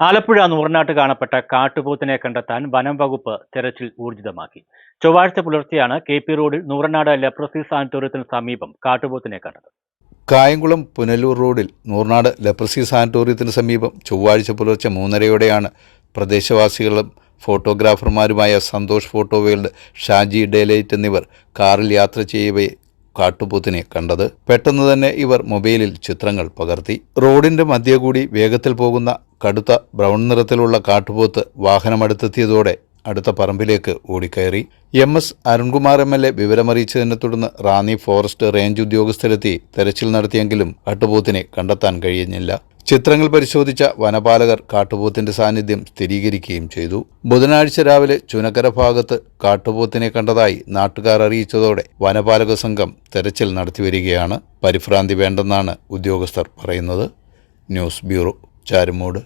ആലപ്പുഴ നൂറനാട്ട് കാണപ്പെട്ട കാട്ടുപോത്തിനെ കണ്ടെത്താൻ വനം വകുപ്പ് തെരച്ചിൽ ഊർജിതമാക്കി. ചൊവ്വാഴ്ച പുലർച്ചെയാണ് KP റോഡിൽ നൂറനാട് ലെപ്രസി സാനിറ്റോറിയത്തിന് സമീപം കാട്ടുപോത്തിനെ കണ്ടത്. കായംകുളം പുനലൂർ റോഡിൽ നൂർനാട് ലെപ്രസി സാനിറ്റോറിയത്തിന് സമീപം ചൊവ്വാഴ്ച പുലർച്ചെ 3:30 പ്രദേശവാസികളും ഫോട്ടോഗ്രാഫർമാരുമായ Santhosh Photo World, Shaji Daylight എന്നിവർ കാറിൽ യാത്ര ചെയ്യവേ കാട്ടുപോത്തിനെ കണ്ടത്. പെട്ടെന്ന് തന്നെ ഇവർ മൊബൈലിൽ ചിത്രങ്ങൾ പകർത്തി. റോഡിന്റെ മധ്യേ കൂടി വേഗത്തിൽ പോകുന്ന കടുത്ത ബ്രൗൺ നിറത്തിലുള്ള കാട്ടുപോത്ത് വാഹനമടുത്തെത്തിയതോടെ അടുത്ത പറമ്പിലേക്ക് ഓടിക്കയറി. MS അരുൺകുമാർ MLA വിവരമറിയിച്ചതിനെ തുടർന്ന് റാന്നി ഫോറസ്റ്റ് റേഞ്ച് ഉദ്യോഗസ്ഥരെത്തി തെരച്ചിൽ നടത്തിയെങ്കിലും കാട്ടുപോത്തിനെ കണ്ടെത്താൻ കഴിഞ്ഞില്ല. ചിത്രങ്ങൾ പരിശോധിച്ച വനപാലകർ കാട്ടുപോത്തിന്റെ സാന്നിധ്യം സ്ഥിരീകരിക്കുകയും ചെയ്തു. ബുധനാഴ്ച രാവിലെ ചുനക്കര ഭാഗത്ത് കാട്ടുപോത്തിനെ കണ്ടതായി നാട്ടുകാർ അറിയിച്ചതോടെ വനപാലക സംഘം തെരച്ചിൽ നടത്തിവരികയാണ്. പരിഭ്രാന്തി വേണ്ടെന്നാണ് ഉദ്യോഗസ്ഥർ പറയുന്നത്. News bureau, Charummood.